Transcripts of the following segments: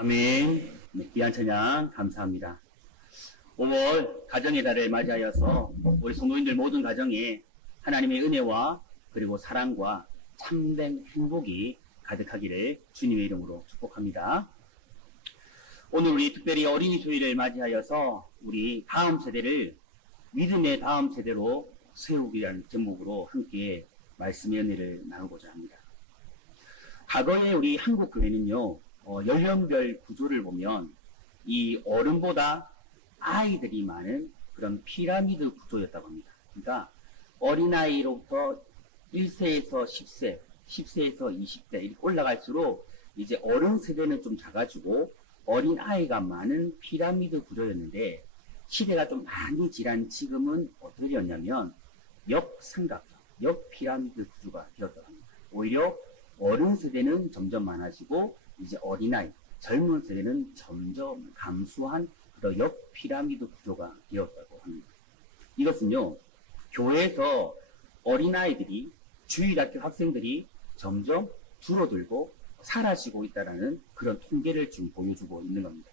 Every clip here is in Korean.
아멘. 네, 귀한 찬양 감사합니다. 5월 가정의 달을 맞이하여서 우리 성도인들 모든 가정에 하나님의 은혜와 그리고 사랑과 참된 행복이 가득하기를 주님의 이름으로 축복합니다. 오늘 우리 특별히 어린이 주일을 맞이하여서 우리 다음 세대를 믿음의 다음 세대로 세우기라는 제목으로 함께 말씀의 은혜를 나누고자 합니다. 과거에 우리 한국 교회는요, 연령별 구조를 보면 이 어른보다 아이들이 많은 그런 피라미드 구조였다고 합니다. 그러니까 어린아이로부터 1세에서 10세, 10세에서 20대 이렇게 올라갈수록 이제 어른 세대는 좀 작아지고 어린아이가 많은 피라미드 구조였는데 시대가 좀 많이 지난 지금은 어떻게 되었냐면 역삼각형, 역피라미드 구조가 되었다고 합니다. 오히려 어른 세대는 점점 많아지고 이제 어린아이, 젊은 세대는 점점 감소한 그런 역피라미드 구조가 되었다고 합니다. 이것은요, 교회에서 어린아이들이, 주일학교 학생들이 점점 줄어들고 사라지고 있다는 그런 통계를 지금 보여주고 있는 겁니다.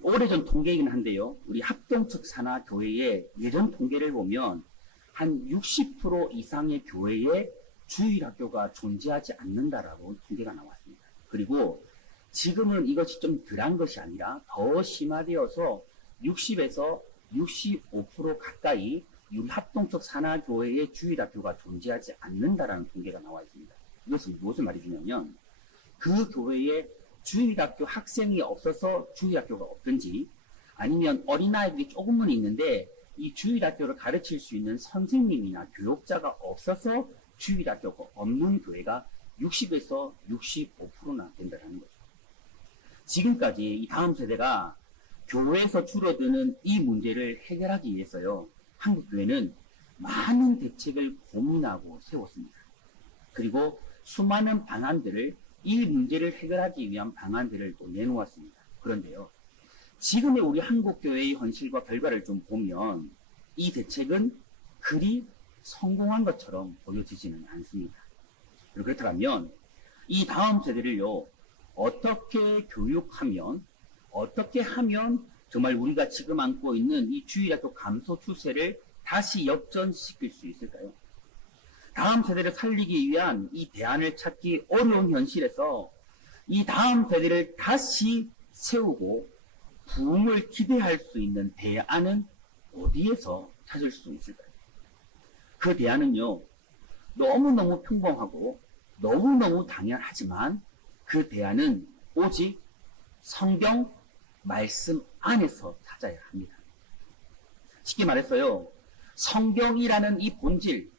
오래전 통계이긴 한데요, 우리 합동측 산하 교회의 예전 통계를 보면 한 60% 이상의 교회에 주일학교가 존재하지 않는다라고 통계가 나왔습니다. 그리고 지금은 이것이 좀 덜한 것이 아니라 더 심화되어서 60에서 65% 가까이 우리 합동적 산하교회의 주일학교가 존재하지 않는다라는 통계가 나와 있습니다. 이것은 무엇을 말해주냐면 그 교회에 주일학교 학생이 없어서 주일학교가 없든지 아니면 어린아이들이 조금은 있는데 이 주일학교를 가르칠 수 있는 선생님이나 교육자가 없어서 주일학교가 없는 교회가 60에서 65%나 된다는 거죠. 지금까지 이 다음 세대가 교회에서 줄어드는 이 문제를 해결하기 위해서요, 한국교회는 많은 대책을 고민하고 세웠습니다. 그리고 수많은 방안들을, 이 문제를 해결하기 위한 방안들을 또 내놓았습니다. 그런데요, 지금의 우리 한국교회의 현실과 결과를 좀 보면 이 대책은 그리 성공한 것처럼 보여지지는 않습니다. 그렇다면 이 다음 세대를요, 어떻게 교육하면, 어떻게 하면 정말 우리가 지금 안고 있는 이 주일학교 감소 추세를 다시 역전시킬 수 있을까요? 다음 세대를 살리기 위한 이 대안을 찾기 어려운 현실에서 이 다음 세대를 다시 세우고 부흥을 기대할 수 있는 대안은 어디에서 찾을 수 있을까요? 그 대안은요, 너무너무 평범하고 너무너무 당연하지만 그 대안은 오직 성경 말씀 안에서 찾아야 합니다. 쉽게 말해서요, 성경이라는 이 본질,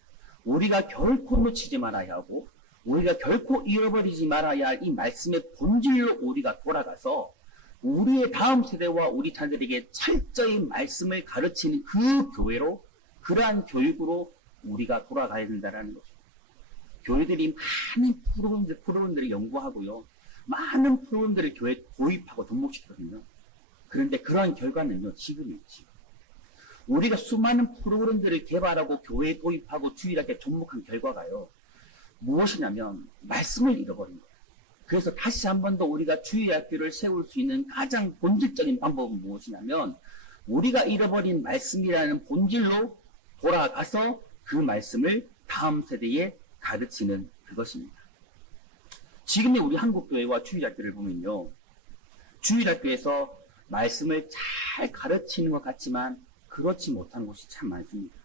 우리가 결코 놓치지 말아야 하고 우리가 결코 잃어버리지 말아야 할 이 말씀의 본질로 우리가 돌아가서 우리의 다음 세대와 우리 자녀들에게 철저히 말씀을 가르치는 그 교회로, 그러한 교육으로 우리가 돌아가야 된다는 거죠. 교회들이 많은 프로그램들을 연구하고요, 많은 프로그램들을 교회에 도입하고 접목시키거든요. 그런데 그러한 결과는요, 지금이에요. 우리가 수많은 프로그램들을 개발하고 교회에 도입하고 주일학교에 접목한 결과가요, 무엇이냐면 말씀을 잃어버린 거예요. 그래서 다시 한 번 더 우리가 주일학교를 세울 수 있는 가장 본질적인 방법은 무엇이냐면 우리가 잃어버린 말씀이라는 본질로 돌아가서 그 말씀을 다음 세대에 가르치는 그것입니다. 지금의 우리 한국교회와 주일학교를 보면요, 주일학교에서 말씀을 잘 가르치는 것 같지만 그렇지 못한 곳이 참 많습니다.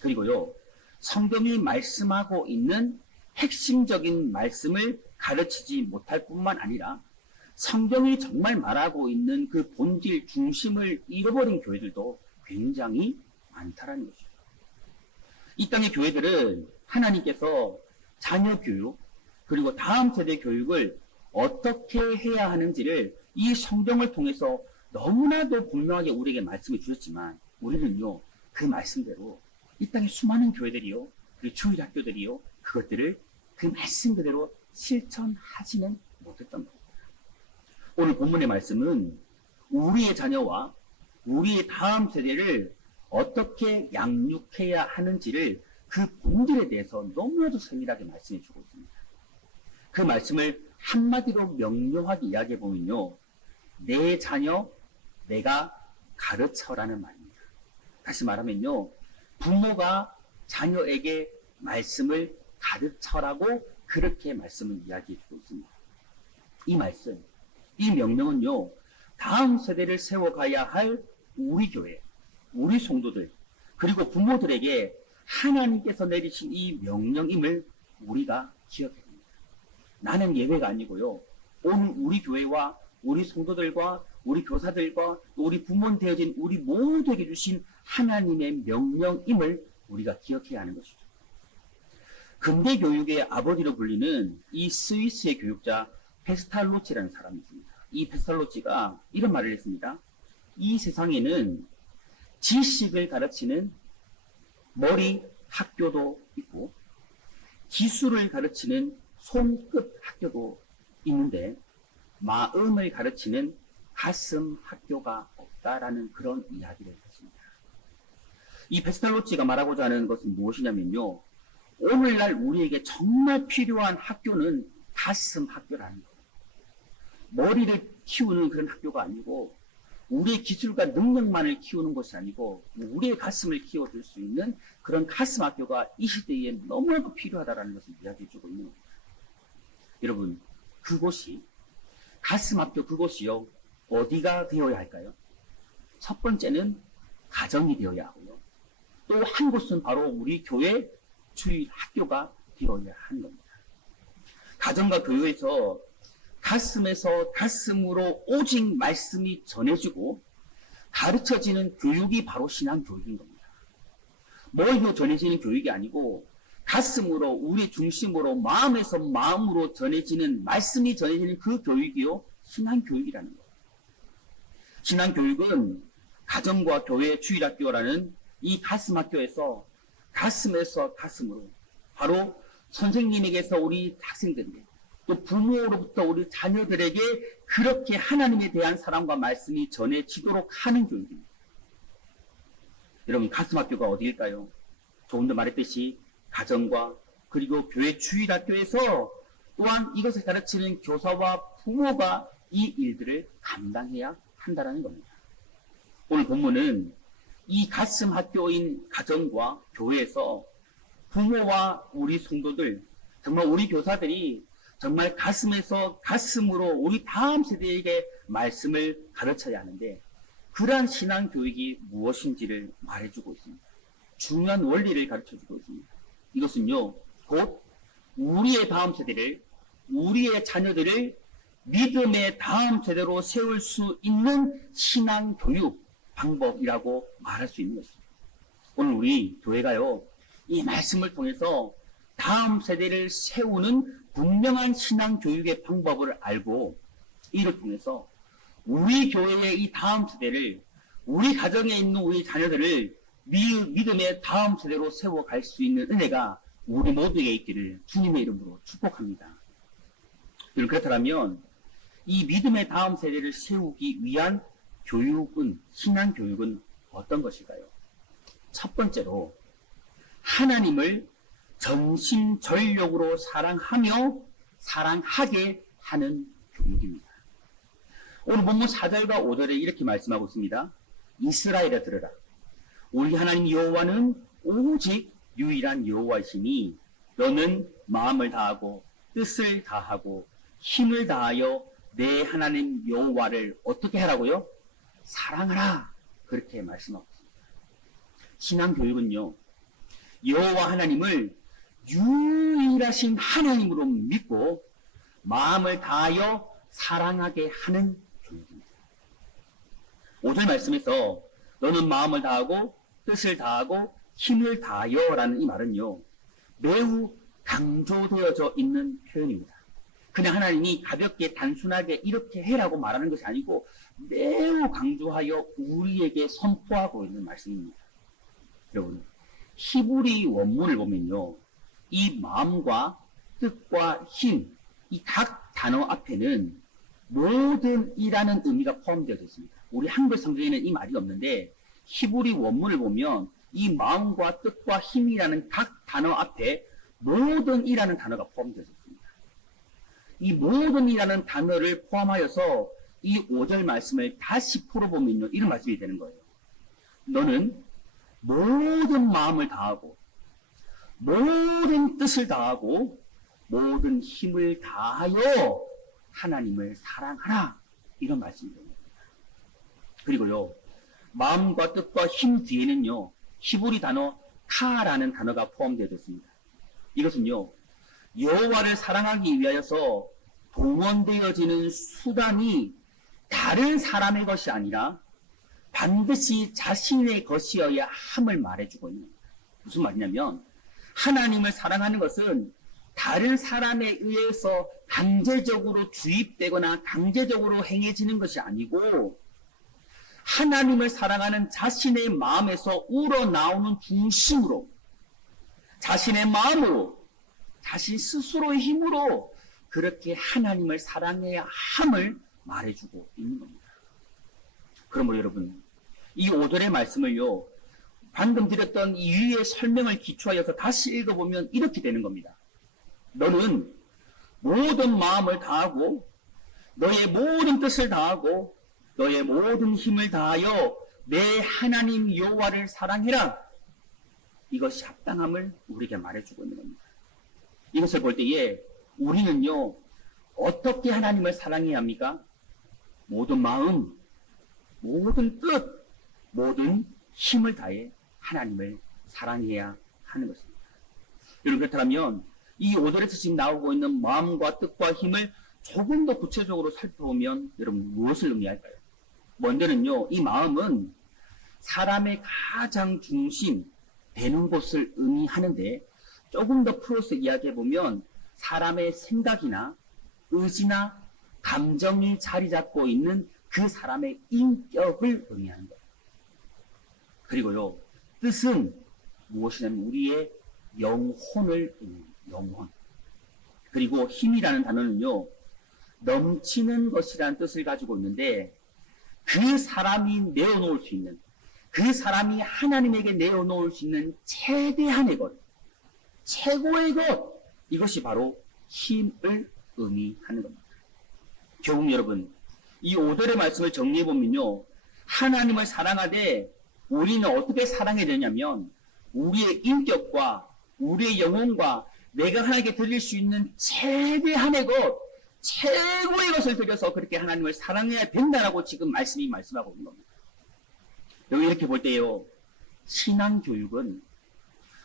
그리고요, 성경이 말씀하고 있는 핵심적인 말씀을 가르치지 못할 뿐만 아니라 성경이 정말 말하고 있는 그 본질 중심을 잃어버린 교회들도 굉장히 많다는 것이죠. 이 땅의 교회들은 하나님께서 자녀 교육, 그리고 다음 세대 교육을 어떻게 해야 하는지를 이 성경을 통해서 너무나도 분명하게 우리에게 말씀해 주셨지만 우리는요, 그 말씀대로 이 땅의 수많은 교회들이요, 그리고 주일학교들이요, 그것들을 그 말씀 그대로 실천하지는 못했던 겁니다. 오늘 본문의 말씀은 우리의 자녀와 우리의 다음 세대를 어떻게 양육해야 하는지를 그 본질에 대해서 너무나도 세밀하게 말씀해 주고 있습니다. 그 말씀을 한마디로 명료하게 이야기해 보면요, 내 자녀 내가 가르쳐라는 말입니다. 다시 말하면요, 부모가 자녀에게 말씀을 가르쳐라고 그렇게 말씀을 이야기해 주고 있습니다. 이 말씀, 이 명령은요, 다음 세대를 세워가야 할 우리 교회, 우리 성도들, 그리고 부모들에게 하나님께서 내리신 이 명령임을 우리가 기억해야 합니다. 나는 예외가 아니고요, 오늘 우리 교회와 우리 성도들과 우리 교사들과 우리 부모님 되어진 우리 모두에게 주신 하나님의 명령임을 우리가 기억해야 하는 것이죠. 근대 교육의 아버지로 불리는 이 스위스의 교육자 페스탈로치라는 사람이 있습니다. 이 페스탈로치가 이런 말을 했습니다. 이 세상에는 지식을 가르치는 머리 학교도 있고 기술을 가르치는 손끝 학교도 있는데 마음을 가르치는 가슴 학교가 없다라는 그런 이야기를 했습니다. 이 페스탈로치가 말하고자 하는 것은 무엇이냐면요, 오늘날 우리에게 정말 필요한 학교는 가슴 학교라는 거예요. 머리를 키우는 그런 학교가 아니고 우리의 기술과 능력만을 키우는 것이 아니고 우리의 가슴을 키워줄 수 있는 그런 가슴 학교가 이 시대에 너무나도 필요하다는 것을 이야기해 주고 있는 겁니다. 여러분, 그곳이 가슴 학교, 그곳이요, 어디가 되어야 할까요? 첫 번째는 가정이 되어야 하고요, 또 한 곳은 바로 우리 교회 주일 학교가 되어야 하는 겁니다. 가정과 교회에서 가슴에서 가슴으로 오직 말씀이 전해지고 가르쳐지는 교육이 바로 신앙 교육인 겁니다. 머리로 전해지는 교육이 아니고 가슴으로, 우리 중심으로, 마음에서 마음으로 전해지는, 말씀이 전해지는 그 교육이요, 신앙 교육이라는 거예요. 신앙 교육은 가정과 교회 주일학교라는 이 가슴 학교에서 가슴에서 가슴으로, 바로 선생님에게서 우리 학생들에게, 또 부모로부터 우리 자녀들에게 그렇게 하나님에 대한 사랑과 말씀이 전해지도록 하는 교육입니다. 여러분, 가슴 학교가 어디일까요? 조금 더 말했듯이 가정과 그리고 교회 주일학교에서 또한 이것을 가르치는 교사와 부모가 이 일들을 감당해야 한다는 겁니다. 오늘 본문은 이 가슴 학교인 가정과 교회에서 부모와 우리 성도들, 정말 우리 교사들이 정말 가슴에서 가슴으로 우리 다음 세대에게 말씀을 가르쳐야 하는데, 그러한 신앙 교육이 무엇인지를 말해주고 있습니다. 중요한 원리를 가르쳐주고 있습니다. 이것은요, 곧 우리의 다음 세대를, 우리의 자녀들을 믿음의 다음 세대로 세울 수 있는 신앙 교육 방법이라고 말할 수 있는 것입니다. 오늘 우리 교회가요, 이 말씀을 통해서 다음 세대를 세우는 분명한 신앙 교육의 방법을 알고, 이를 통해서 우리 교회의 이 다음 세대를, 우리 가정에 있는 우리 자녀들을 믿음의 다음 세대로 세워갈 수 있는 은혜가 우리 모두에게 있기를 주님의 이름으로 축복합니다. 그렇다면 이 믿음의 다음 세대를 세우기 위한 교육은, 신앙 교육은 어떤 것일까요? 첫 번째로 하나님을 전심전력으로 사랑하며 사랑하게 하는 교육입니다. 오늘 본문 4절과 5절에 이렇게 말씀하고 있습니다. 이스라엘아 들으라. 우리 하나님 여호와는 오직 유일한 여호와이시니 너는 마음을 다하고 뜻을 다하고 힘을 다하여 내 하나님 여호와를 어떻게 하라고요? 사랑하라. 그렇게 말씀하고 있습니다. 신앙 교육은요, 여호와 하나님을 유일하신 하나님으로 믿고 마음을 다하여 사랑하게 하는 교육입니다. 5절 말씀에서 너는 마음을 다하고 뜻을 다하고 힘을 다하여 라는 이 말은요, 매우 강조되어져 있는 표현입니다. 그냥 하나님이 가볍게 단순하게 이렇게 해라고 말하는 것이 아니고 매우 강조하여 우리에게 선포하고 있는 말씀입니다. 여러분, 히브리 원문을 보면요, 이 마음과 뜻과 힘, 이 각 단어 앞에는 모든 이라는 의미가 포함되어 있습니다. 우리 한글 성경에는 이 말이 없는데 히브리 원문을 보면 이 마음과 뜻과 힘이라는 각 단어 앞에 모든 이라는 단어가 포함되어 있습니다. 이 모든이라는 단어를 포함하여서 이 5절 말씀을 다시 풀어보면요, 이런 말씀이 되는 거예요. 너는 모든 마음을 다하고 모든 뜻을 다하고 모든 힘을 다하여 하나님을 사랑하라, 이런 말씀이 됩니다. 그리고요, 마음과 뜻과 힘 뒤에는요, 히브리 단어 카라는 단어가 포함되어 있습니다. 이것은요, 여호와를 사랑하기 위하여서 동원되어지는 수단이 다른 사람의 것이 아니라 반드시 자신의 것이어야 함을 말해주고 있는 겁니다. 무슨 말이냐면, 하나님을 사랑하는 것은 다른 사람에 의해서 강제적으로 주입되거나 강제적으로 행해지는 것이 아니고, 하나님을 사랑하는 자신의 마음에서 우러나오는 중심으로, 자신의 마음으로, 자신 스스로의 힘으로 그렇게 하나님을 사랑해야 함을 말해주고 있는 겁니다. 그러므로 여러분, 이 5절의 말씀을요, 방금 드렸던 이 위의 설명을 기초하여서 다시 읽어보면 이렇게 되는 겁니다. 너는 모든 마음을 다하고 너의 모든 뜻을 다하고 너의 모든 힘을 다하여 내 하나님 여호와를 사랑해라. 이것이 합당함을 우리에게 말해주고 있는 겁니다. 이것을 볼 때에 우리는요, 어떻게 하나님을 사랑해야 합니까? 모든 마음, 모든 뜻, 모든 힘을 다해 하나님을 사랑해야 하는 것입니다. 여러분, 그렇다면 이 5절에서 지금 나오고 있는 마음과 뜻과 힘을 조금 더 구체적으로 살펴보면 여러분 무엇을 의미할까요? 먼저는요, 이 마음은 사람의 가장 중심 되는 곳을 의미하는데, 조금 더 풀어서 이야기해보면 사람의 생각이나 의지나 감정이 자리 잡고 있는 그 사람의 인격을 의미하는 거예요. 그리고요, 뜻은 무엇이냐면 우리의 영혼을 의미합니다. 영혼. 그리고 힘이라는 단어는요, 넘치는 것이라는 뜻을 가지고 있는데, 그 사람이 내어놓을 수 있는, 그 사람이 하나님에게 내어놓을 수 있는 최대한의 것, 최고의 것, 이것이 바로 힘을 의미하는 겁니다. 결국 여러분, 이 5절의 말씀을 정리해보면요, 하나님을 사랑하되 우리는 어떻게 사랑해야 되냐면 우리의 인격과 우리의 영혼과 내가 하나님께 드릴 수 있는 최대한의 것, 최고의 것을 드려서 그렇게 하나님을 사랑해야 된다라고 지금 말씀이 말씀하고 있는 겁니다. 여기 이렇게 볼 때요, 신앙교육은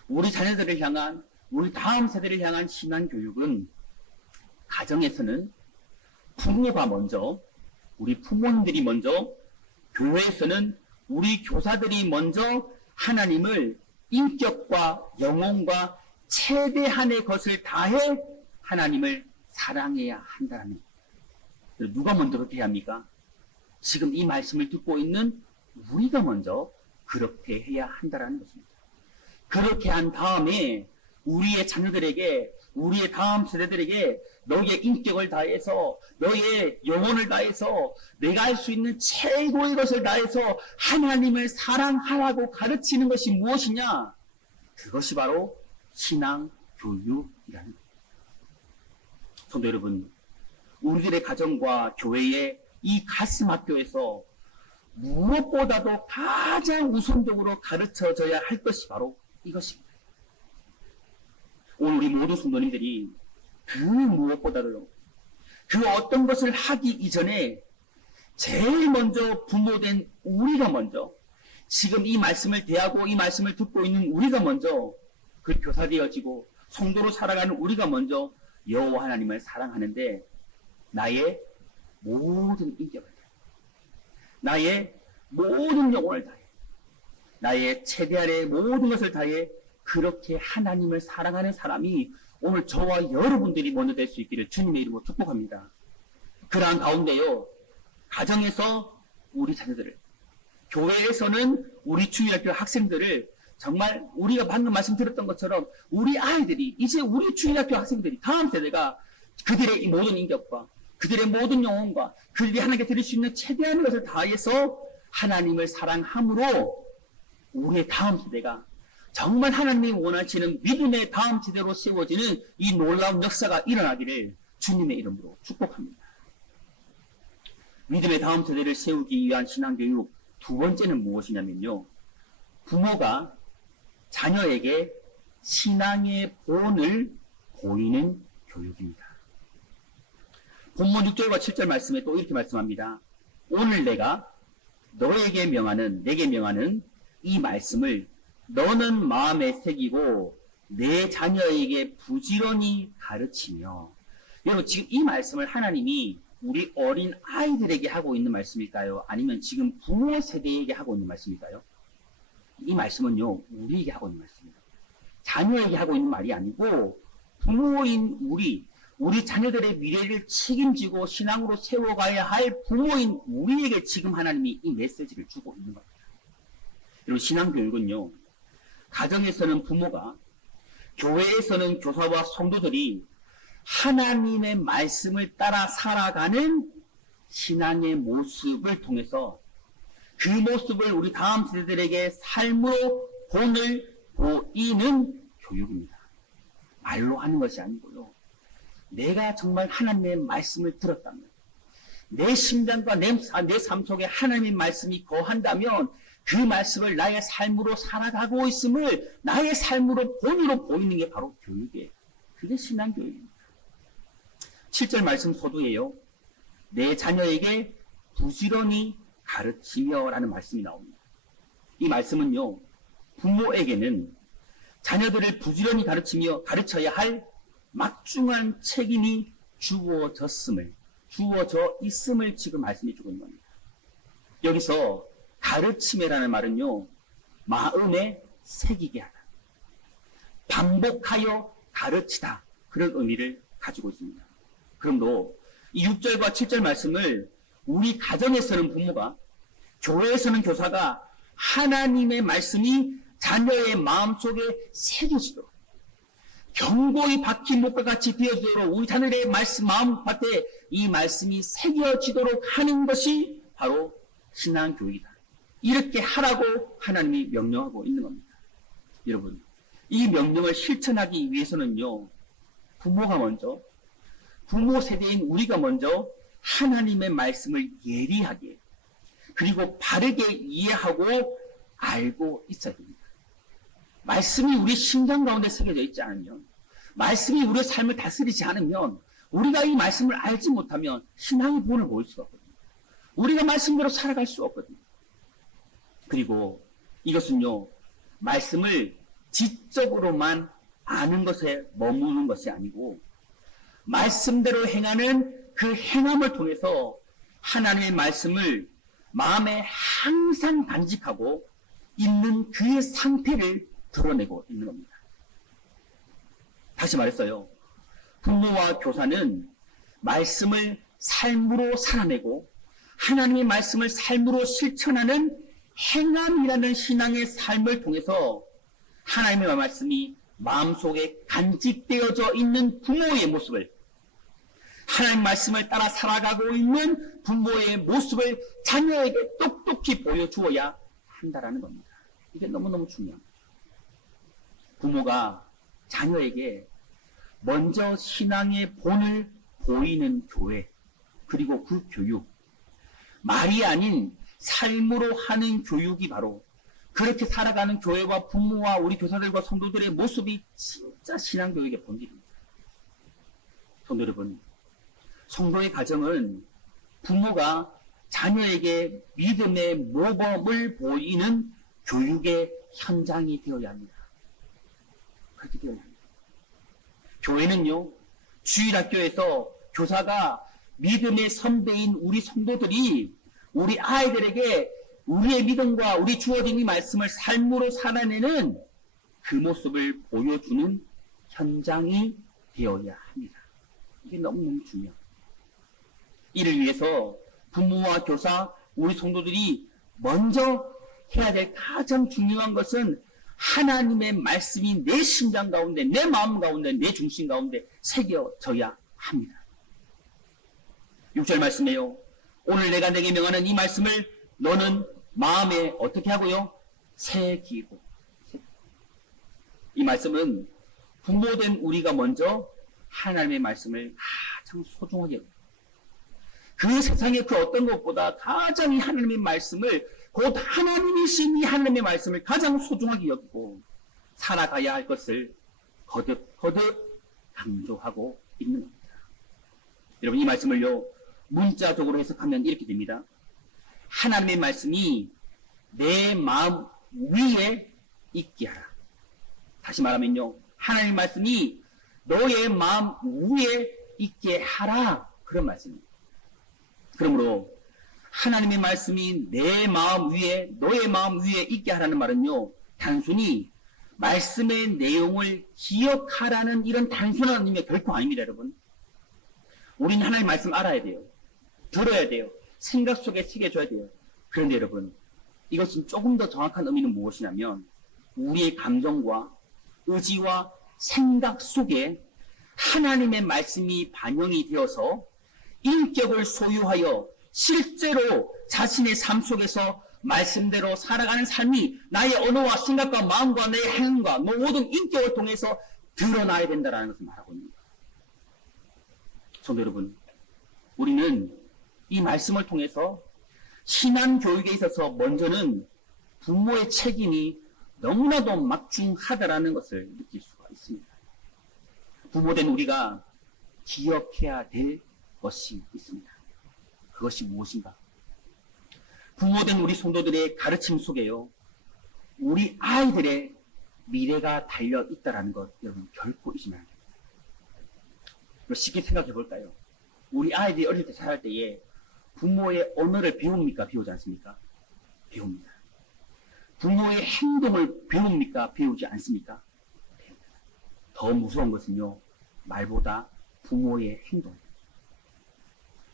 우리 자녀들을 향한, 우리 다음 세대를 향한 신앙교육은 가정에서는 부모가 먼저, 우리 부모님들이 먼저, 교회에서는 우리 교사들이 먼저 하나님을 인격과 영혼과 최대한의 것을 다해 하나님을 사랑해야 한다는 거예요. 누가 먼저 그렇게 해야 합니까? 지금 이 말씀을 듣고 있는 우리가 먼저 그렇게 해야 한다는 것입니다. 그렇게 한 다음에 우리의 자녀들에게, 우리의 다음 세대들에게 너의 인격을 다해서, 너의 영혼을 다해서, 내가 할 수 있는 최고의 것을 다해서 하나님을 사랑하라고 가르치는 것이 무엇이냐? 그것이 바로 신앙 교육이라는 거예요. 성도 여러분, 우리들의 가정과 교회의 이 가슴 학교에서 무엇보다도 가장 우선적으로 가르쳐져야 할 것이 바로 이것입니다. 오늘 우리 모든 성도님들이 그 무엇보다도 그 어떤 것을 하기 이전에 제일 먼저 부모된 우리가 먼저, 지금 이 말씀을 대하고 이 말씀을 듣고 있는 우리가 먼저, 그 교사 되어지고 성도로 살아가는 우리가 먼저 여호와 하나님을 사랑하는데, 나의 모든 인격을 다해, 나의 모든 영혼을 다해, 나의 최대한의 모든 것을 다해 그렇게 하나님을 사랑하는 사람이 오늘 저와 여러분들이 먼저 될 수 있기를 주님의 이름으로 축복합니다. 그러한 가운데요, 가정에서 우리 자녀들을, 교회에서는 우리 주일학교 학생들을, 정말 우리가 방금 말씀드렸던 것처럼 우리 아이들이, 이제 우리 주일학교 학생들이, 다음 세대가 그들의 이 모든 인격과 그들의 모든 영혼과 그들이 하나님께 드릴 수 있는 최대한 것을 다해서 하나님을 사랑함으로 우리의 다음 세대가 정말 하나님이 원하시는 믿음의 다음 세대로 세워지는 이 놀라운 역사가 일어나기를 주님의 이름으로 축복합니다. 믿음의 다음 세대를 세우기 위한 신앙교육 두 번째는 무엇이냐면요. 부모가 자녀에게 신앙의 본을 보이는 교육입니다. 본문 6절과 7절 말씀에 또 이렇게 말씀합니다. 오늘 내가 너에게 명하는, 내게 명하는 이 말씀을 너는 마음에 새기고 내 자녀에게 부지런히 가르치며. 여러분, 지금 이 말씀을 하나님이 우리 어린 아이들에게 하고 있는 말씀일까요? 아니면 지금 부모 세대에게 하고 있는 말씀일까요? 이 말씀은요, 우리에게 하고 있는 말씀입니다. 자녀에게 하고 있는 말이 아니고 부모인 우리 자녀들의 미래를 책임지고 신앙으로 세워가야 할 부모인 우리에게 지금 하나님이 이 메시지를 주고 있는 겁니다. 여러분, 신앙교육은요, 가정에서는 부모가, 교회에서는 교사와 성도들이 하나님의 말씀을 따라 살아가는 신앙의 모습을 통해서 그 모습을 우리 다음 세대들에게 삶으로 본을 보이는 교육입니다. 말로 하는 것이 아니고요. 내가 정말 하나님의 말씀을 들었다면, 내 심장과 내 삶 속에 하나님의 말씀이 거한다면 그 말씀을 나의 삶으로 살아가고 있음을 나의 삶으로 본으로 보이는 게 바로 교육이에요. 그게 신앙교육입니다. 7절 말씀 서두에요. 내 자녀에게 부지런히 가르치며 라는 말씀이 나옵니다. 이 말씀은요, 부모에게는 자녀들을 부지런히 가르쳐야 할 막중한 책임이 주어져 있음을 지금 말씀해 주고 있는 겁니다. 여기서 가르침이라는 말은요, 마음에 새기게 하다, 반복하여 가르치다, 그런 의미를 가지고 있습니다. 그러므로 이 6절과 7절 말씀을 우리 가정에서는 부모가, 교회에서는 교사가 하나님의 말씀이 자녀의 마음속에 새겨지도록, 견고히 박힌 목과 같이 되어지도록 우리 자녀의 마음밭에 이 말씀이 새겨지도록 하는 것이 바로 신앙교육이다. 이렇게 하라고 하나님이 명령하고 있는 겁니다. 여러분, 이 명령을 실천하기 위해서는요, 부모가 먼저, 부모 세대인 우리가 먼저 하나님의 말씀을 예리하게, 그리고 바르게 이해하고 알고 있어야 됩니다. 말씀이 우리 심장 가운데 새겨져 있지 않으면, 말씀이 우리의 삶을 다스리지 않으면, 우리가 이 말씀을 알지 못하면 신앙의 본을 보일 수가 없거든요. 우리가 말씀대로 살아갈 수 없거든요. 그리고 이것은요, 말씀을 지적으로만 아는 것에 머무는 것이 아니고, 말씀대로 행하는 그 행함을 통해서 하나님의 말씀을 마음에 항상 간직하고 있는 그 상태를 드러내고 있는 겁니다. 다시 말했어요. 부모와 교사는 말씀을 삶으로 살아내고 하나님의 말씀을 삶으로 실천하는 행함이라는 신앙의 삶을 통해서 하나님의 말씀이 마음속에 간직되어져 있는 부모의 모습을, 하나님 말씀을 따라 살아가고 있는 부모의 모습을 자녀에게 똑똑히 보여주어야 한다라는 겁니다. 이게 너무너무 중요한 거죠. 부모가 자녀에게 먼저 신앙의 본을 보이는 교회, 그리고 그 교육, 말이 아닌 삶으로 하는 교육이 바로 그렇게 살아가는 교회와 부모와 우리 교사들과 성도들의 모습이 진짜 신앙교육의 본질입니다. 성도 여러분, 성도의 가정은 부모가 자녀에게 믿음의 모범을 보이는 교육의 현장이 되어야 합니다. 그렇게 되어야 합니다. 교회는요, 주일학교에서 교사가 믿음의 선배인 우리 성도들이 우리 아이들에게 우리의 믿음과 우리 주어진 이 말씀을 삶으로 살아내는 그 모습을 보여주는 현장이 되어야 합니다. 이게 너무너무 중요합니다. 이를 위해서 부모와 교사, 우리 성도들이 먼저 해야 될 가장 중요한 것은 하나님의 말씀이 내 심장 가운데, 내 마음 가운데, 내 중심 가운데 새겨져야 합니다. 6절 말씀이에요. 오늘 내가 내게 명하는 이 말씀을 너는 마음에 어떻게 하고요? 새기고. 이 말씀은 부모된 우리가 먼저 하나님의 말씀을 가장 소중하게 여기고 그 세상의 그 어떤 것보다 가장 이 하나님의 말씀을 곧 하나님이신 이 하나님의 말씀을 가장 소중하게 여기고 살아가야 할 것을 거듭 강조하고 있는 겁니다. 여러분 이 말씀을요 문자적으로 해석하면 이렇게 됩니다. 하나님의 말씀이 내 마음 위에 있게 하라. 다시 말하면요 하나님의 말씀이 너의 마음 위에 있게 하라 그런 말씀입니다. 그러므로 하나님의 말씀이 내 마음 위에 너의 마음 위에 있게 하라는 말은요 단순히 말씀의 내용을 기억하라는 이런 단순한 의미가 결코 아닙니다. 여러분 우리는 하나님의 말씀 알아야 돼요. 들어야 돼요. 생각 속에 새겨줘야 돼요. 그런데 여러분 이것은 조금 더 정확한 의미는 무엇이냐면 우리의 감정과 의지와 생각 속에 하나님의 말씀이 반영이 되어서 인격을 소유하여 실제로 자신의 삶 속에서 말씀대로 살아가는 삶이 나의 언어와 생각과 마음과 내 행동과 모든 인격을 통해서 드러나야 된다는 것을 말하고 있습니다. 성도 여러분, 우리는 이 말씀을 통해서 신앙교육에 있어서 먼저는 부모의 책임이 너무나도 막중하다라는 것을 느낄 수가 있습니다. 부모된 우리가 기억해야 될 것이 있습니다. 그것이 무엇인가? 부모된 우리 성도들의 가르침 속에요. 우리 아이들의 미래가 달려 있다는 것 여러분 결코 잊으면 안 됩니다. 쉽게 생각해 볼까요? 우리 아이들이 어릴 때 자랄 때에 부모의 언어를 배웁니까? 배우지 않습니까? 배웁니다. 부모의 행동을 배웁니까? 배우지 않습니까? 배웁니다. 더 무서운 것은요. 말보다 부모의 행동.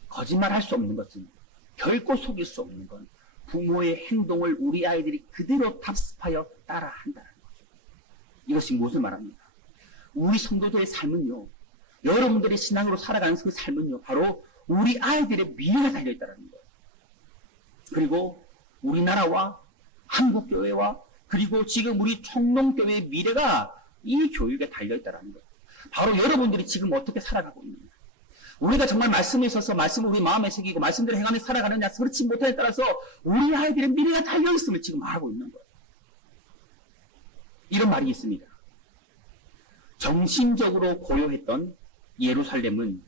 거짓말할 수 없는 것은 결코 속일 수 없는 건 부모의 행동을 우리 아이들이 그대로 답습하여 따라한다는 거죠. 이것이 무엇을 말합니까? 우리 성도들의 삶은요. 여러분들의 신앙으로 살아가는 그 삶은요. 바로 우리 아이들의 미래가 달려있다는 거예요. 그리고 우리나라와 한국교회와 그리고 지금 우리 청농교회의 미래가 이 교육에 달려있다는 거예요. 바로 여러분들이 지금 어떻게 살아가고 있느냐. 우리가 정말 말씀에 있어서 말씀을 우리 마음에 새기고 말씀대로 행하며 살아가느냐 그렇지 못하에 따라서 우리 아이들의 미래가 달려있음을 지금 말하고 있는 거예요. 이런 말이 있습니다. 정신적으로 고요했던 예루살렘은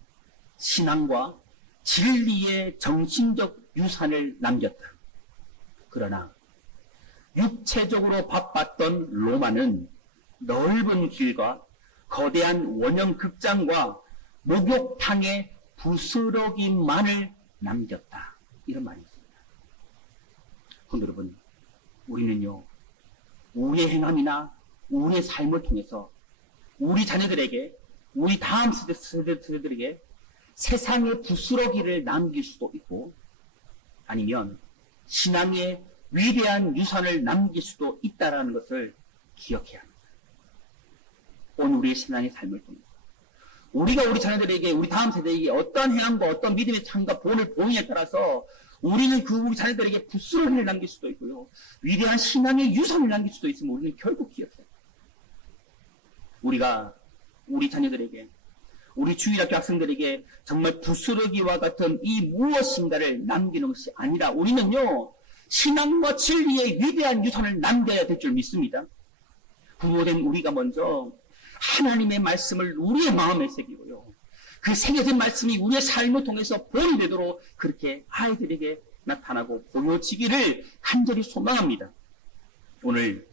신앙과 진리의 정신적 유산을 남겼다. 그러나 육체적으로 바빴던 로마는 넓은 길과 거대한 원형 극장과 목욕탕의 부스러기만을 남겼다. 이런 말이 있습니다. 그런데 여러분, 우리는요, 우리의 행함이나 우리의 삶을 통해서 우리 자녀들에게, 우리 다음 세대들에게 세상의 부스러기를 남길 수도 있고, 아니면 신앙의 위대한 유산을 남길 수도 있다는 것을 기억해야 합니다. 오늘 우리의 신앙의 삶을 통해서 우리가 우리 자녀들에게, 우리 다음 세대에게 어떤 행함과 어떤 믿음의 참과 본을 보이냐에 따라서 우리는 그 우리 자녀들에게 부스러기를 남길 수도 있고요. 위대한 신앙의 유산을 남길 수도 있으면 우리는 결국 기억해야 합니다. 우리가 우리 자녀들에게, 우리 주일학교 학생들에게 정말 부스러기와 같은 이 무엇인가를 남기는 것이 아니라 우리는요, 신앙과 진리의 위대한 유산을 남겨야 될 줄 믿습니다. 부모된 우리가 먼저 하나님의 말씀을 우리의 마음에 새기고요. 그 새겨진 말씀이 우리의 삶을 통해서 본이 되도록 그렇게 아이들에게 나타나고 보여지기를 간절히 소망합니다. 오늘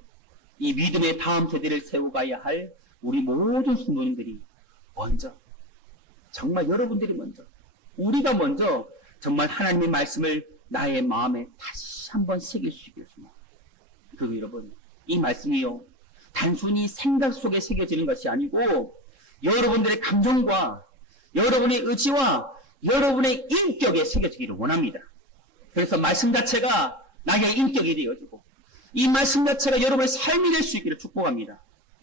이 믿음의 다음 세대를 세워가야 할 우리 모든 성도님들이 먼저, 정말 여러분들이 먼저, 우리가 먼저 정말 하나님의 말씀을 나의 마음에 다시 한번 새길 수 있기를 소망합니다. 그리고 여러분, 이 말씀이요, 단순히 생각 속에 새겨지는 것이 아니고 여러분들의 감정과 여러분의 의지와 여러분의 인격에 새겨지기를 원합니다. 그래서 말씀 자체가 나의 인격이 되어지고 이 말씀 자체가 여러분의 삶이 될 수 있기를 축복합니다.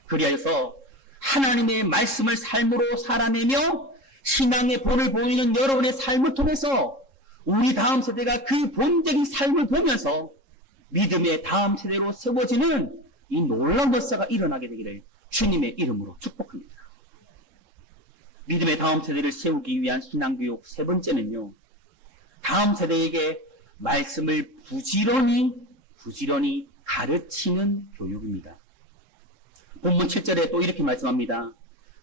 그리하여서 하나님의 말씀을 삶으로 살아내며 신앙의 본을 보이는 여러분의 삶을 통해서 우리 다음 세대가 그 본적인 삶을 보면서 믿음의 다음 세대로 세워지는 이 놀라운 역사가 일어나게 되기를 주님의 이름으로 축복합니다. 믿음의 다음 세대를 세우기 위한 신앙교육 세 번째는요, 다음 세대에게 말씀을 부지런히 가르치는 교육입니다. 본문 7절에 또 이렇게 말씀합니다.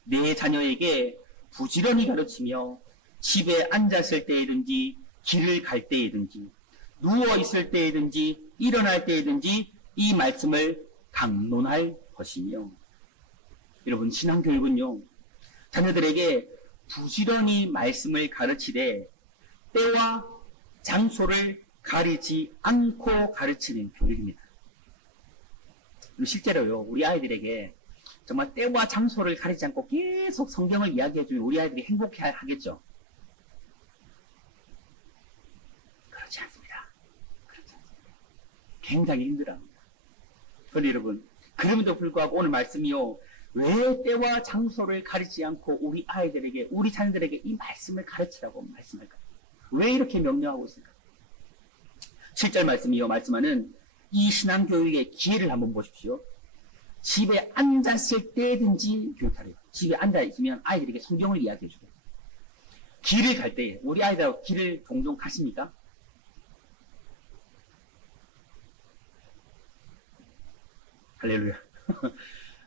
내 자녀에게 부지런히 가르치며 집에 앉았을 때이든지 길을 갈 때이든지 누워있을 때이든지 일어날 때이든지 이 말씀을 강론할 것이며. 여러분, 신앙교육은요, 자녀들에게 부지런히 말씀을 가르치되 때와 장소를 가리지 않고 가르치는 교육입니다. 실제로요, 우리 아이들에게 정말 때와 장소를 가리지 않고 계속 성경을 이야기해주면 우리 아이들이 행복해 하겠죠? 그렇지 않습니다. 굉장히 힘들어합니다. 그런데 여러분, 그럼에도 불구하고 오늘 말씀이요, 왜 때와 장소를 가리지 않고 우리 아이들에게, 우리 자녀들에게 이 말씀을 가르치라고 말씀할까요? 왜 이렇게 명령하고 있을까요? 7절 말씀이요, 말씀하는 이 신앙교육의 기회를 한번 보십시오. 집에 앉았을 때든지 교육하래요. 집에 앉아있으면 아이들에게 성경을 이야기해주고, 길을 갈 때, 우리 아이들하고 길을 종종 가십니까? 할렐루야.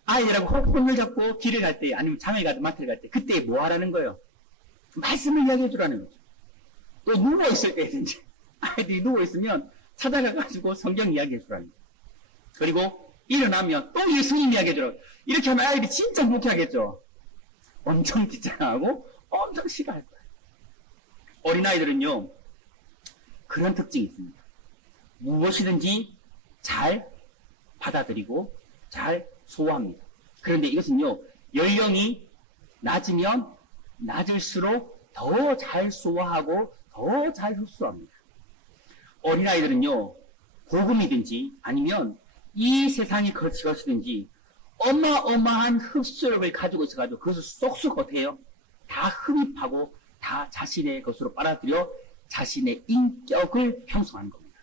아이들하고 손을 잡고 길을 갈 때, 아니면 장을 가든 마트를 갈 때, 그때 뭐 하라는 거예요? 말씀을 이야기해 주라는 거죠. 또 누워있을 때든지, 아이들이 누워있으면 찾아가가지고 성경 이야기해 주라는 거예요. 그리고 일어나면 또 예수님 이야기해 주라고. 이렇게 하면 아이들이 진짜 행복해 하겠죠? 엄청 귀찮아하고 엄청 싫어할 거예요. 어린아이들은요, 그런 특징이 있습니다. 무엇이든지 잘 받아들이고 잘 소화합니다. 그런데 이것은요, 연령이 낮으면 낮을수록 더 잘 소화하고 더 잘 흡수합니다. 어린아이들은요, 복음이든지 아니면 이 세상의 것이든지 어마어마한 흡수력을 가지고 있어가지고 그것을 쏙쏙 어떻게 해요? 다 흡입하고 다 자신의 것으로 빨아들여 자신의 인격을 형성하는 겁니다.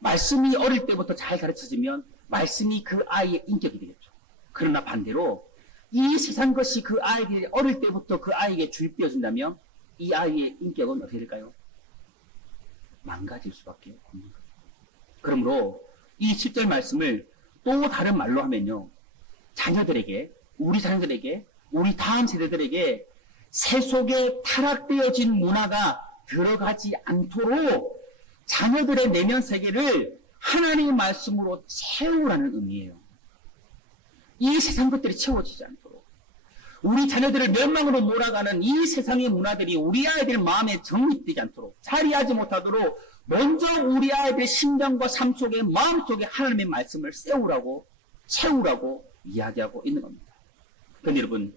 말씀이 어릴 때부터 잘 가르쳐지면 말씀이 그 아이의 인격이 되겠죠. 그러나 반대로 이 세상 것이 그 아이들이 어릴 때부터 그 아이에게 주입되어진다면 이 아이의 인격은 어떻게 될까요? 망가질 수밖에 없는 거예요. 그러므로 이 10절 말씀을 또 다른 말로 하면요, 자녀들에게, 우리 자녀들에게, 우리 다음 세대들에게 세속에 타락되어진 문화가 들어가지 않도록 자녀들의 내면 세계를 하나님의 말씀으로 채우라는 의미예요. 이 세상 것들이 채워지지 않도록, 우리 자녀들을 멸망으로 몰아가는 이 세상의 문화들이 우리 아이들 마음에 정립되지 않도록, 자리하지 못하도록 먼저 우리 아이들 심장과 삶 속에, 마음 속에 하나님의 말씀을 세우라고, 채우라고 이야기하고 있는 겁니다. 그런데 여러분,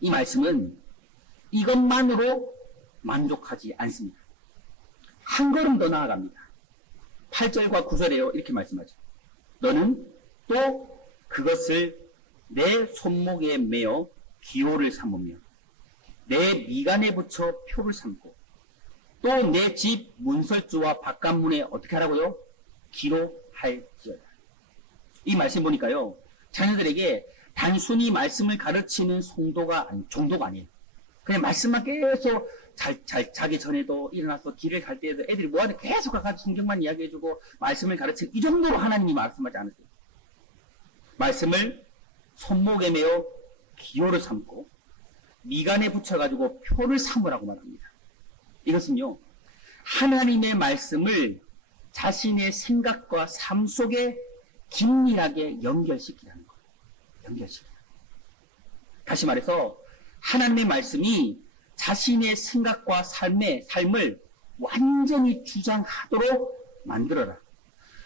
이 말씀은 이것만으로 만족하지 않습니다. 한 걸음 더 나아갑니다. 8절과 9절에요, 이렇게 말씀하죠. 너는 또 그것을 내 손목에 매어 기호를 삼으며 내 미간에 붙여 표를 삼고 또 내 집 문설주와 바깥문에 어떻게 하라고요? 기록할지어다. 이 말씀 보니까요, 자녀들에게 단순히 말씀을 가르치는 종도가 아니에요. 그냥 말씀만 계속 자기 전에도 일어나서 길을 갈 때에도 애들이 뭐하는 계속 가서 성경만 이야기해주고 말씀을 가르치는 이 정도로 하나님이 말씀하지 않으세요. 말씀을 손목에 매어 기호를 삼고 미간에 붙여가지고 표를 삼으라고 말합니다. 이것은요, 하나님의 말씀을 자신의 생각과 삶 속에 긴밀하게 연결시키라는 거예요. 연결시키라. 다시 말해서 하나님의 말씀이 자신의 생각과 삶을 완전히 주장하도록 만들어라.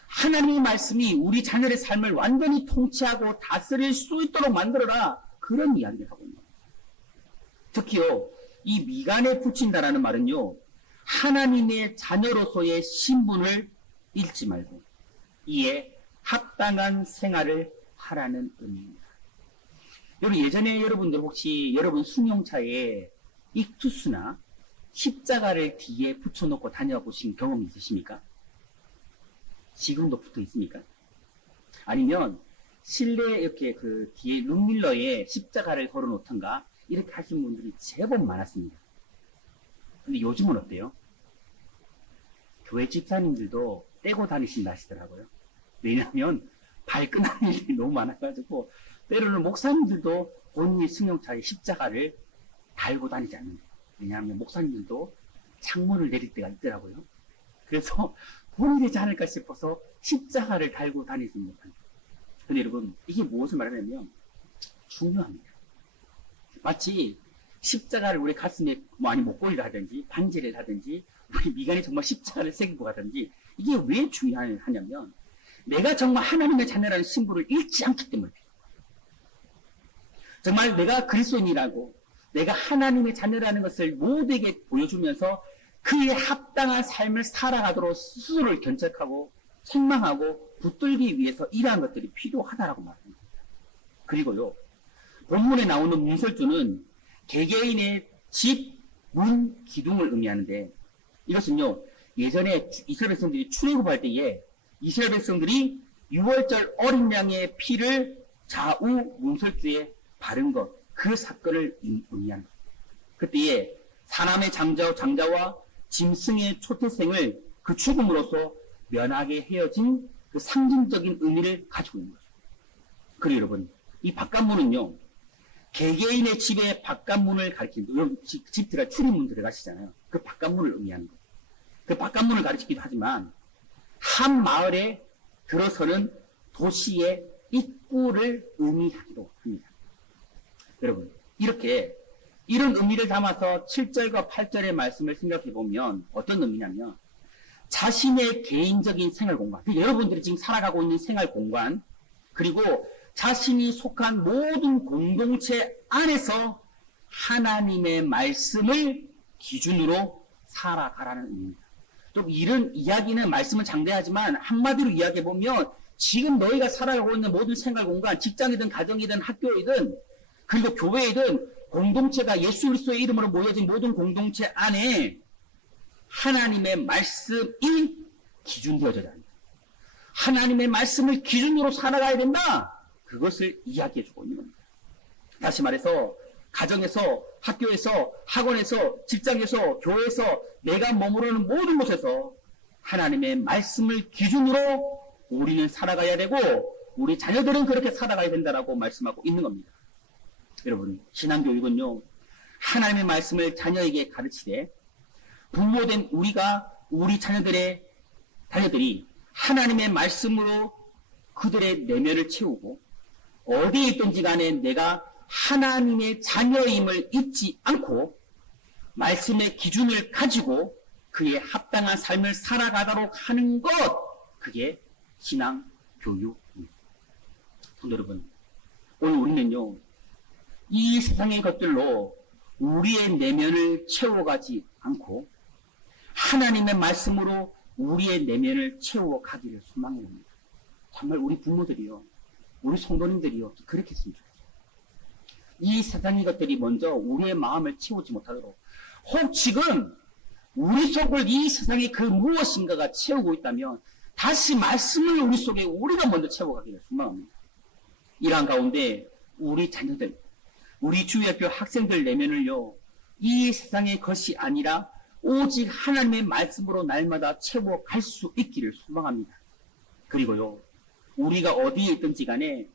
하나님의 말씀이 우리 자녀의 삶을 완전히 통치하고 다스릴 수 있도록 만들어라. 그런 이야기를 하고 있는 겁니다. 특히요, 이 미간에 붙인다라는 말은요, 하나님의 자녀로서의 신분을 잃지 말고 이에 합당한 생활을 하라는 의미입니다. 여러분, 예전에 여러분들 혹시 여러분 승용차에 익투스나 십자가를 뒤에 붙여놓고 다녀보신 경험이 있으십니까? 지금도 붙어 있습니까? 아니면 실내에 이렇게 그 뒤에 룸밀러에 십자가를 걸어 놓던가 이렇게 하신 분들이 제법 많았습니다. 근데 요즘은 어때요? 교회 집사님들도 떼고 다니신다 하시더라고요. 왜냐하면 발끈하는 일이 너무 많아가지고 때로는 목사님들도 본인의 승용차에 십자가를 달고 다니지 않는다. 왜냐하면 목사님들도 창문을 내릴 때가 있더라고요. 그래서 본이 되지 않을까 싶어서 십자가를 달고 다니지 못한다. 근데 여러분, 이게 무엇을 말하냐면 중요합니다. 마치 십자가를 우리 가슴에 아니 목걸이를 하든지 반지를 하든지 우리 미간에 정말 십자가를 새기고 가든지 이게 왜 중요하냐면 내가 정말 하나님의 자녀라는 신분을 잃지 않기 때문에 정말 내가 그리스도인이라고 내가 하나님의 자녀라는 것을 모두에게 보여주면서 그에 합당한 삶을 살아가도록 스스로를 견책하고 책망하고 붙들기 위해서 이러한 것들이 필요하다라고 말합니다. 그리고요, 본문에 나오는 문설주는 개개인의 집, 문, 기둥을 의미하는데 이것은요, 예전에 이스라엘 백성들이 출애굽할 때에 이스라엘 백성들이 6월절 어린 양의 피를 좌우 문설주에 바른 것, 그 사건을 의미하는 것. 그때에 사남의 장자와 짐승의 초태생을 그 죽음으로써 면하게 헤어진 그 상징적인 의미를 가지고 있는 거죠. 그리고 여러분, 이 바깥문은요, 개개인의 집의 바깥문을 가리키는 거예요. 집 들어가 출입문 들어가시잖아요. 그 바깥문을 의미하는 거예요. 그 바깥문을 가리키기도 하지만 한 마을에 들어서는 도시의 입구를 의미하기도 합니다. 여러분, 이렇게 이런 의미를 담아서 7절과 8절의 말씀을 생각해 보면 어떤 의미냐면 자신의 개인적인 생활 공간, 여러분들이 지금 살아가고 있는 생활 공간, 그리고 자신이 속한 모든 공동체 안에서 하나님의 말씀을 기준으로 살아가라는 의미입니다. 좀 이런 이야기는 말씀은 장대하지만 한마디로 이야기해 보면 지금 너희가 살아가고 있는 모든 생활 공간, 직장이든 가정이든 학교이든 그리고 교회이든 공동체가 예수 그리스도의 이름으로 모여진 모든 공동체 안에 하나님의 말씀이 기준되어져야 한다. 하나님의 말씀을 기준으로 살아가야 된다. 그것을 이야기해주고 있는 겁니다. 다시 말해서 가정에서, 학교에서, 학원에서, 직장에서, 교회에서 내가 머무르는 모든 곳에서 하나님의 말씀을 기준으로 우리는 살아가야 되고 우리 자녀들은 그렇게 살아가야 된다라고 말씀하고 있는 겁니다. 여러분, 신앙교육은요, 하나님의 말씀을 자녀에게 가르치되 부모된 우리가 우리 자녀들이 하나님의 말씀으로 그들의 내면을 채우고 어디에 있든지 간에 내가 하나님의 자녀임을 잊지 않고 말씀의 기준을 가지고 그에 합당한 삶을 살아가도록 하는 것, 그게 신앙 교육입니다. 성도 여러분, 오늘 우리는요, 이 세상의 것들로 우리의 내면을 채워가지 않고 하나님의 말씀으로 우리의 내면을 채워가기를 소망해 봅니다. 정말 우리 부모들이요, 우리 성도님들이요, 그렇게 했으면 좋겠어요. 이 세상의 것들이 먼저 우리의 마음을 채우지 못하도록, 혹 지금 우리 속을 이 세상의 그 무엇인가가 채우고 있다면 다시 말씀을 우리 속에 우리가 먼저 채워가기를 소망합니다. 이러한 가운데 우리 자녀들, 우리 주일학교 학생들 내면을요, 이 세상의 것이 아니라 오직 하나님의 말씀으로 날마다 채워갈 수 있기를 소망합니다. 그리고요, 우리가 어디에 있든지 간에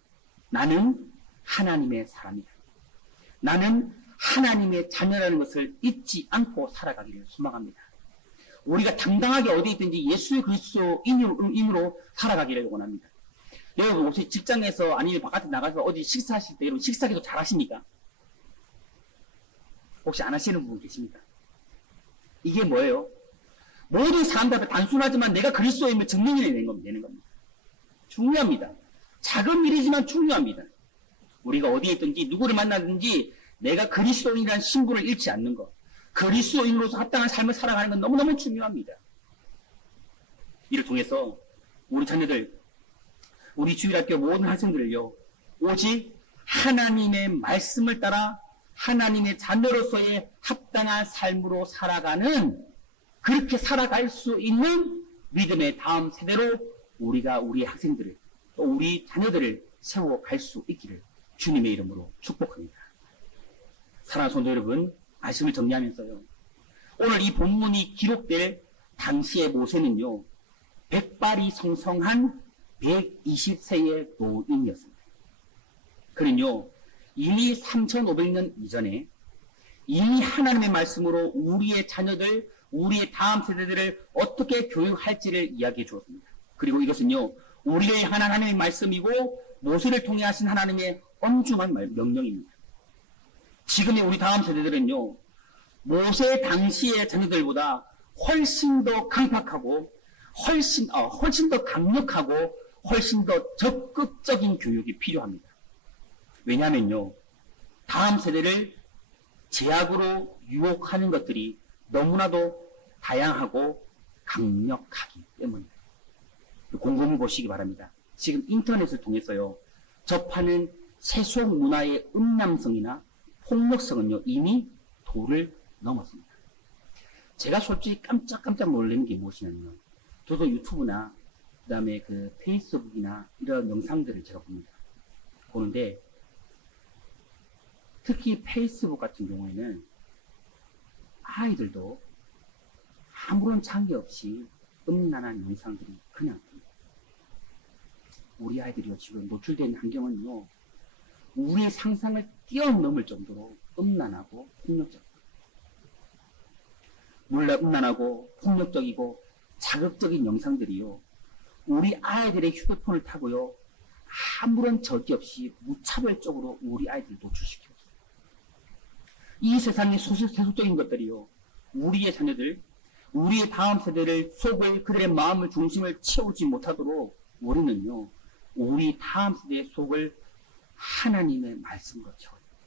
나는 하나님의 사람이다. 나는 하나님의 자녀라는 것을 잊지 않고 살아가기를 소망합니다. 우리가 당당하게 어디에 있든지 예수 그리스도인으로 살아가기를 원합니다. 여러분, 혹시 직장에서 아니면 바깥에 나가서 어디 식사하실 때 여러분 식사기도 잘 하십니까? 혹시 안 하시는 분 계십니까? 이게 뭐예요? 모든 사람들 앞에 단순하지만 내가 그리스도임을 증명해내는 겁니다. 중요합니다. 작은 일이지만 중요합니다. 우리가 어디에 있든지 누구를 만나든지 내가 그리스도인이라는 신분을 잃지 않는 것, 그리스도인으로서 합당한 삶을 살아가는 건 너무너무 중요합니다. 이를 통해서 우리 자녀들, 우리 주일학교 모든 학생들을요, 오직 하나님의 말씀을 따라 하나님의 자녀로서의 합당한 삶으로 살아가는, 그렇게 살아갈 수 있는 믿음의 다음 세대로 우리가 우리 학생들을, 또 우리 자녀들을 세워갈 수 있기를 주님의 이름으로 축복합니다. 사랑하는 성도 여러분, 말씀을 정리하면서요. 오늘 이 본문이 기록될 당시의 모세는요, 백발이 성성한 120세의 노인이었습니다. 그는요, 이미 3500년 이전에 이미 하나님의 말씀으로 우리의 자녀들, 우리의 다음 세대들을 어떻게 교육할지를 이야기해 주었습니다. 그리고 이것은요, 우리를 향한 하나님의 말씀이고 모세를 통해 하신 하나님의 엄중한 명령입니다. 지금의 우리 다음 세대들은요, 모세 당시의 자녀들보다 훨씬 더 강팍하고 훨씬 더 강력하고 훨씬 더 적극적인 교육이 필요합니다. 왜냐하면요, 다음 세대를 제약으로 유혹하는 것들이 너무나도 다양하고 강력하기 때문입니다. 곰곰이 보시기 바랍니다. 지금 인터넷을 통해서요, 접하는 세속 문화의 음란성이나 폭력성은요, 이미 도를 넘었습니다. 제가 솔직히 깜짝깜짝 놀라는 게 무엇이냐면요, 저도 유튜브나 그 다음에 그 페이스북이나 이런 영상들을 제가 봅니다. 보는데 특히 페이스북 같은 경우에는 아이들도 아무런 장애 없이 음란한 영상들이 그냥 듭니다. 우리 아이들이요, 지금 노출된 환경은요, 우리의 상상을 뛰어넘을 정도로 음란하고 폭력적입니다. 물론 음란하고 폭력적이고 자극적인 영상들이요, 우리 아이들의 휴대폰을 타고요, 아무런 저기 없이 무차별적으로 우리 아이들을 노출시키고 있습니다. 이 세상의 세속적인 것들이요, 우리의 자녀들, 우리의 다음 세대를 속을, 그들의 마음을, 중심을 채우지 못하도록 우리는요, 우리 다음 세대의 속을 하나님의 말씀으로 채워야 됩니다.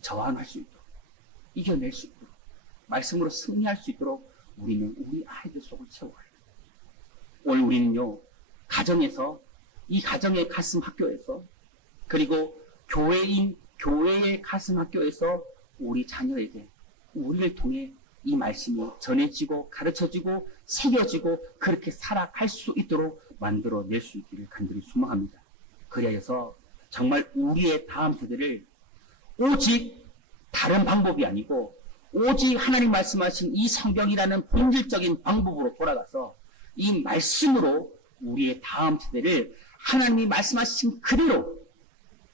저항할 수 있도록, 이겨낼 수 있도록, 말씀으로 승리할 수 있도록 우리는 우리 아이들 속을 채워야 됩니다. 오늘 우리는요, 가정에서, 이 가정의 가슴 학교에서, 그리고 교회의 가슴 학교에서 우리 자녀에게 우리를 통해 이 말씀이 전해지고 가르쳐지고 새겨지고 그렇게 살아갈 수 있도록 만들어낼 수 있기를 간절히 소망합니다. 그리하여서 정말 우리의 다음 세대를 오직 다른 방법이 아니고 오직 하나님 말씀하신 이 성경이라는 본질적인 방법으로 돌아가서 이 말씀으로 우리의 다음 세대를 하나님이 말씀하신 그대로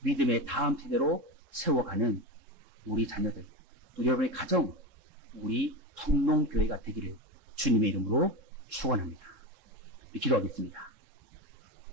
믿음의 다음 세대로 세워가는 우리 자녀들, 또 여러분의 가정, 우리 청농교회가 되기를 주님의 이름으로 축원합니다. 기도하겠습니다.